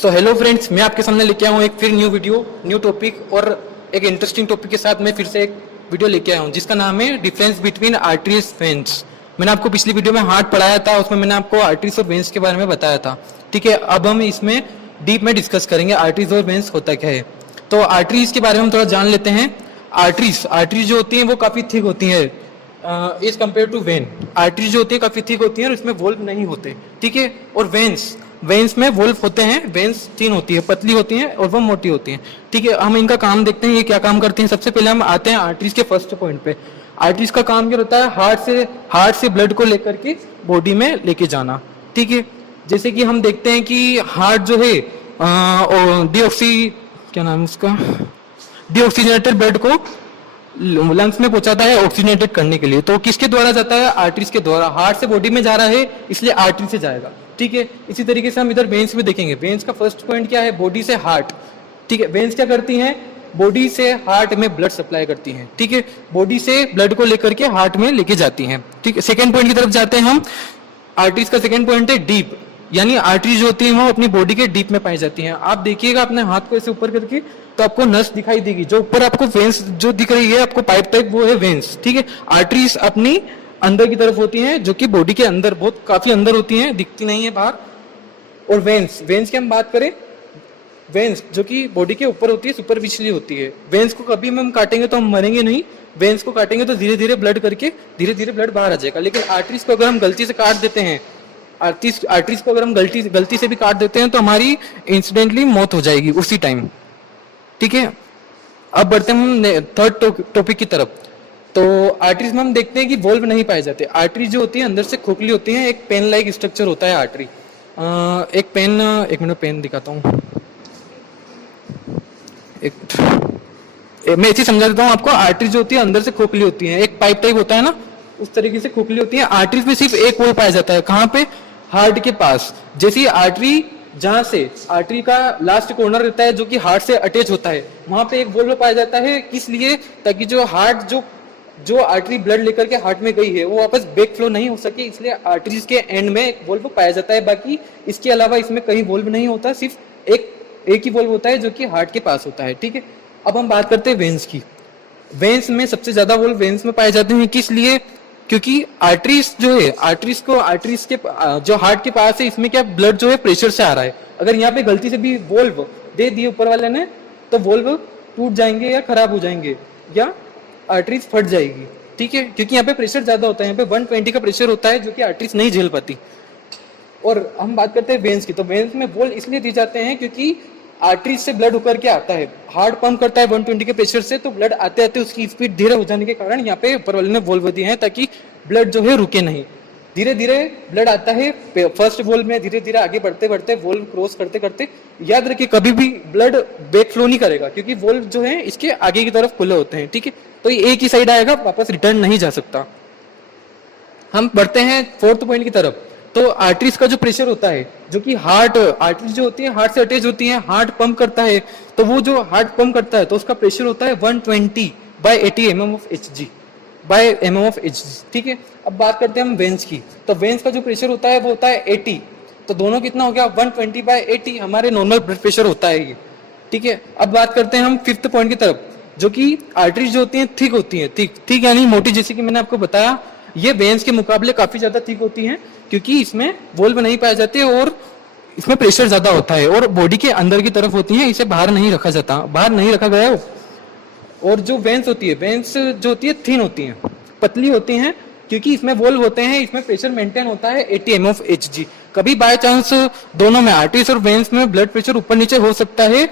So hello friends, मैं आपके सामने लेके आया हूँ एक फिर न्यू वीडियो, न्यू टॉपिक और एक इंटरेस्टिंग टॉपिक के साथ मैं फिर से एक वीडियो लेके आया हूँ जिसका नाम है डिफरेंस बिटवीन आर्टरीज वेन्स। मैंने आपको पिछली वीडियो में हार्ट पढ़ाया था, उसमें मैंने आपको आर्टरीज और वेन्स के बारे में बताया था। ठीक है, अब हम इसमें डीप में डिस्कस करेंगे आर्टरीज और वेन्स होता क्या है। तो आर्टरीज के बारे में हम थोड़ा जान लेते हैं। आर्टरीज जो होती हैं वो काफ़ी थिक होती हैं as compared to vein. Arteries जो होती है काफ़ी थिक होती हैं और इसमें वोल्व नहीं होते। ठीक है, और वेन्स में वोल्व होते हैं। वेन्स तीन होती है, पतली होती हैं और वो मोटी होती हैं। ठीक है, हम इनका काम देखते हैं ये क्या काम करते हैं। सबसे पहले हम आते हैं आर्टरीज के फर्स्ट पॉइंट पे। आर्टरीज का काम क्या होता है? हार्ट से ब्लड को लेकर के बॉडी में लेके जाना। ठीक है, जैसे कि हम देखते हैं कि हार्ट जो है डीऑक्सीजनेटेड ब्लड को लंग्स में पहुंचाता है ऑक्सीजनेटेड करने के लिए। तो किसके द्वारा जाता है? आर्टरीज के द्वारा। हार्ट से बॉडी में जा रहा है इसलिए आर्टरी से जाएगा। ठीक है, इसी तरीके से हम इधर वेन्स में देखेंगे। वेन्स का फर्स्ट पॉइंट क्या है? बॉडी से हार्ट। ठीक है, वेन्स क्या करती हैं? बॉडी से हार्ट में ब्लड सप्लाई करती हैं। ठीक है, बॉडी से ब्लड को लेकर के हार्ट में लेके जाती हैं। ठीक है, सेकेंड पॉइंट की तरफ जाते हैं हम। आर्टरीज का सेकेंड पॉइंट है डीप, यानी आर्टरीज जो होती है वो अपनी बॉडी के डीप में पाई जाती हैं। आप देखिएगा अपने हाथ को ऐसे ऊपर करके तो आपको नस दिखाई देगी। जो ऊपर आपको वेन्स जो दिख रही है आपको पाइप टाइप, वो है वेन्स। ठीक है, आर्टरीज अपनी अंदर की तरफ होती हैं जो कि बॉडी के अंदर बहुत काफी अंदर होती हैं, दिखती नहीं है बाहर। और वेन्स की हम बात करें, वेन्स जो कि बॉडी के ऊपर होती है, सुपरफिशियली होती है। वेन्स को कभी हम काटेंगे तो हम मरेंगे नहीं। वेन्स को काटेंगे तो धीरे धीरे ब्लड करके धीरे धीरे ब्लड बाहर आ जाएगा। लेकिन आर्टरीज को अगर हम गलती से काट देते हैं, आर्टरीज को अगर हम गलती से भी काट देते हैं तो हमारी इंसिडेंटली मौत हो जाएगी उसी टाइम। ठीक है, अब बढ़ते हैं हम थर्ड टॉपिक की तरफ। तो आर्टरीज में हम देखते हैं कि वोल्व नहीं पाए जाते। आर्टरीज जो होती है अंदर से खोखली होती है, एक पेन लाइक स्ट्रक्चर होता है आर्टरी। एक मिनट पेन दिखाता हूँ। मैं ऐसे समझा देता हूँ आपको। आर्टरी जो होती है अंदर से खोखली होती है, एक पाइप टाइप होता है ना, उस तरीके से खोखली होती है। आर्टरीज में सिर्फ एक वोल्व पाया जाता है। कहाँ पे? हार्ट के पास। जैसी आर्टरी जहां से आर्टरी का लास्ट कॉर्नर रहता है जो कि हार्ट से अटैच होता है, वहां पे एक वोल्व पाया जाता है। किस लिए? ताकि जो हार्ट जो आर्टरी ब्लड लेकर के हार्ट में गई है वो वापस बैक फ्लो नहीं हो सके, इसलिए आर्टरीज के एंड में एक वोल्व पाया जाता है। बाकी इसके अलावा इसमें कहीं वोल्व नहीं होता, सिर्फ एक ही वोल्व होता है जो कि हार्ट के पास होता है। ठीक है, अब हम बात करते हैं वेन्स की। वेन्स में सबसे ज्यादा वोल्व वेन्स में पाए जाते हैं। किस लिए? क्योंकि आर्टरीज जो है, आर्टरीज के जो हार्ट के पास है, इसमें क्या ब्लड जो है प्रेशर से आ रहा है। अगर यहाँ पे गलती से भी वोल्व दे दिए ऊपर वाले ने तो वोल्व टूट जाएंगे या खराब हो जाएंगे या आर्टरीज फट जाएगी। ठीक है, क्योंकि यहाँ पे प्रेशर ज्यादा होता है। यहाँ पे 120 का प्रेशर होता है जो कि आर्टरीज नहीं झेल पाती। और हम बात करते हैं वेन्स की। तो वेन्स में वोल्व इसलिए दिए जाते हैं क्योंकि आर्टरीज से ब्लड होकर के आता है, हार्ट पंप करता है 120 के प्रेशर से, तो ब्लड आते आते उसकी स्पीड धीरे हो जाने के कारण यहाँ पे ऊपर वाले ने वोल्व दिए हैं ताकि ब्लड जो है रुके नहीं। धीरे धीरे ब्लड आता है फर्स्ट वोल्व में, धीरे धीरे आगे बढ़ते बढ़ते वोल्व क्रॉस करते करते, याद रखिए कभी भी ब्लड बैक फ्लो नहीं करेगा क्योंकि वोल्व जो है इसके आगे की तरफ खुले होते हैं। ठीक है, तो ये एक ही साइड आएगा, वापस रिटर्न नहीं जा सकता। हम बढ़ते हैं फोर्थ पॉइंट की तरफ। तो आर्टरीज का जो प्रेशर होता है, जो कि आर्टरीज जो होती है हार्ट से अटैच होती है, हार्ट पंप करता है, तो वो जो हार्ट पंप करता है तो उसका प्रेशर होता है 120/80 mm/Hg। ठीक है, अब बात करते हैं हम वेन्स की। तो वेन्स का जो प्रेशर होता है वो होता है 80। तो दोनों कितना हो गया? 120/80 हमारे नॉर्मल ब्लड प्रेशर होता है ये। ठीक है, अब बात करते हैं हम फिफ्थ पॉइंट की तरफ, जो कि आर्टरीज जो होती हैं थिक होती हैं। थिक यानी मोटी, जैसे कि मैंने आपको बताया ये वेन्स के मुकाबले काफी ज्यादा थिक होती हैं क्योंकि इसमें वोल्व नहीं पाए जाते और इसमें प्रेशर ज्यादा होता है और बॉडी के अंदर की तरफ होती है, इसे बाहर नहीं रखा जाता, बाहर नहीं रखा गया है। और जो वेन्स होती है, वेन्स जो होती है थिन होती हैं, पतली होती हैं क्योंकि इसमें वोल्व होते हैं, इसमें प्रेशर मेंटेन होता है 80 mm/Hg। कभी बाय चांस दोनों में, आर्टरीज और वेन्स में ब्लड प्रेशर ऊपर नीचे हो सकता है।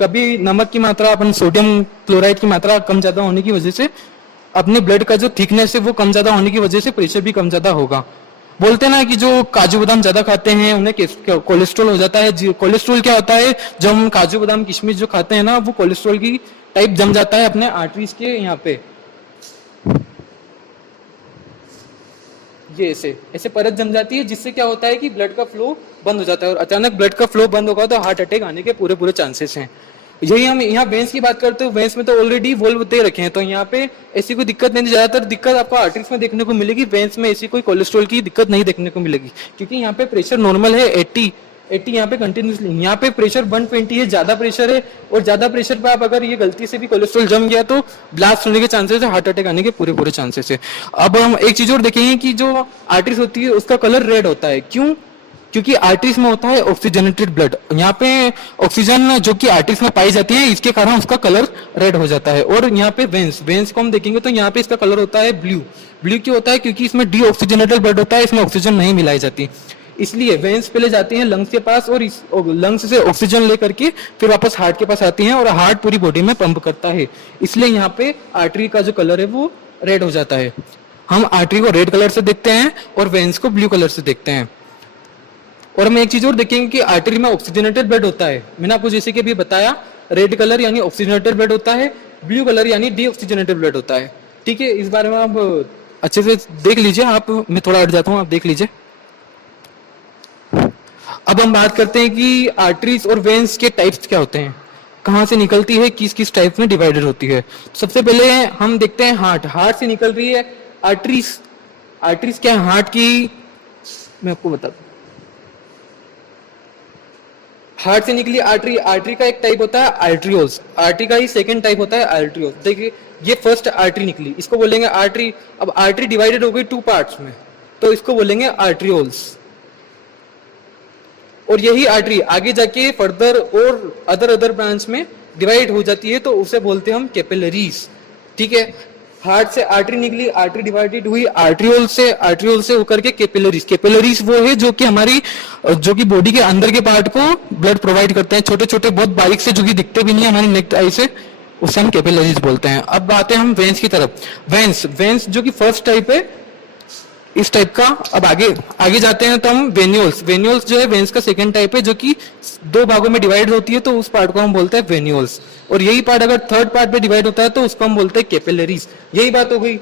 कभी नमक की मात्रा, अपन सोडियम क्लोराइड की मात्रा कम ज्यादा होने की वजह से, अपने ब्लड का जो थिकनेस है वो कम ज्यादा होने की वजह से प्रेशर भी कम ज्यादा होगा। बोलते हैं ना कि जो काजू बादाम ज्यादा खाते हैं उन्हें कोलेस्ट्रॉल हो जाता है। कोलेस्ट्रॉल क्या होता है? जब हम काजू बादाम किशमिश जो खाते हैं ना, वो कोलेस्ट्रॉल की टाइप जम जाता है अपने आर्टरीज के यहाँ पे, ये ऐसे परत जम जाती है, जिससे क्या होता है कि ब्लड का फ्लो बंद हो जाता है और अचानक ब्लड का फ्लो बंद होगा तो हार्ट अटैक आने के पूरे चांसेस हैं। यही हम यहाँ वेन्स की बात करते हो, वेन्स में तो ऑलरेडी वोल्व दे रखे हैं तो यहाँ पे ऐसी कोई दिक्कत नहीं। ज्यादातर दिक्कत आपको आर्टरीज में देखने को मिलेगी, वेन्स में ऐसी कोई कोलेस्ट्रॉल की दिक्कत नहीं देखने को मिलेगी क्योंकि यहाँ पे प्रेशर नॉर्मल है 80 80 यहाँ पे कंटिन्यूसली, यहाँ पे प्रेशर 120 है, ज्यादा प्रेशर है, और ज्यादा प्रेशर पे आप अगर ये गलती से भी कोलेस्ट्रॉल जम गया तो ब्लास्ट होने के चांसेस है, हार्ट अटैक आने के पूरे पूरे चांसेस है। अब हम एक चीज और देखेंगे कि जो आर्टरीज होती है उसका कलर रेड होता है, क्यों? क्योंकि आर्टरीज में होता है ऑक्सीजनेटेड ब्लड, यहाँ पे ऑक्सीजन जो कि आर्टरीज में पाई जाती है, इसके कारण उसका कलर रेड हो जाता है। और यहाँ पे वेंस, वेंस को हम देखेंगे तो यहाँ पे इसका कलर होता है ब्लू। ब्लू क्यों होता है? क्योंकि इसमें डीऑक्सीजनेटेड ब्लड होता है, इसमें ऑक्सीजन नहीं मिलाई जाती, इसलिए वेंस पहले जाती हैं लंग्स के पास, और इस लंग्स से ऑक्सीजन लेकर के फिर वापस हार्ट के पास आती हैं, और हार्ट पूरी बॉडी में पंप करता है, इसलिए यहाँ पे आर्टरी का जो कलर है वो रेड हो जाता है। हम आर्टरी को रेड कलर से देखते हैं और वेंस को ब्लू कलर से देखते हैं। और हम एक चीज और देखेंगे कि आर्टरी में ऑक्सीजनेटेड ब्लड होता है, मैंने आपको जैसे कि अभी बताया, रेड कलर यानी ऑक्सीजनेटेड ब्लड होता है, ब्लू कलर यानी डीऑक्सीजनेटेड ब्लड होता है। ठीक है, इस बारे में आप अच्छे से देख लीजिए, आप, मैं थोड़ा हट जाता हूँ, आप देख लीजिए। अब हम बात करते हैं कि आर्टरीज और वेंस के टाइप्स क्या होते हैं, कहाँ से निकलती है, किस किस टाइप में डिवाइडेड होती है। सबसे पहले हम देखते हैं हार्ट, हार्ट से निकल रही है आर्टरीज। आर्टरीज क्या है? हार्ट की, मैं आपको बताता हूँ। हार्ट से निकली आर्टरी, आर्टरी का एक टाइप होता है आर्टरियोल्स, आर्टरी का ही सेकंड टाइप होता है आर्टरियोल्स। देखिए ये फर्स्ट आर्टरी निकली, इसको बोलेंगे आर्टरी। अब आर्टरी डिवाइडेड हो गई 2 पार्ट्स में, तो इसको बोलेंगे आर्टरियोल्स। और यही आर्टरी आगे जाके फर्दर और अदर ब्रांच में डिवाइड हो जाती है, तो उसे बोलते हैं हम कैपिलरीज। ठीक है, हार्ट से आर्टरी निकली, आर्टरी डिवाइडेड हुई, आर्टरियोल से होकर के कैपिलरीज। कैपिलरीज वो है जो कि हमारी, जो कि बॉडी के अंदर के पार्ट को ब्लड प्रोवाइड करते हैं, छोटे छोटे बहुत बारीक से, जो कि दिखते भी नहीं है हमारी नेक्ड आई से, उसे हम कैपिलरीज बोलते हैं। अब आते हैं हम वेंस की तरफ। वेंस जो कि फर्स्ट टाइप है इस टाइप का। अब आगे जाते हैं तो हम वेन्यूल्स। वेन्यूल्स जो है वेंस का सेकंड टाइप है, जो कि 2 भागों में डिवाइड होती है, तो उस पार्ट को हम बोलते हैं वेन्यूल्स। और यही पार्ट अगर थर्ड पार्ट में डिवाइड होता है तो उसको हम बोलते हैं कैपिलरीज। यही बात हो गई।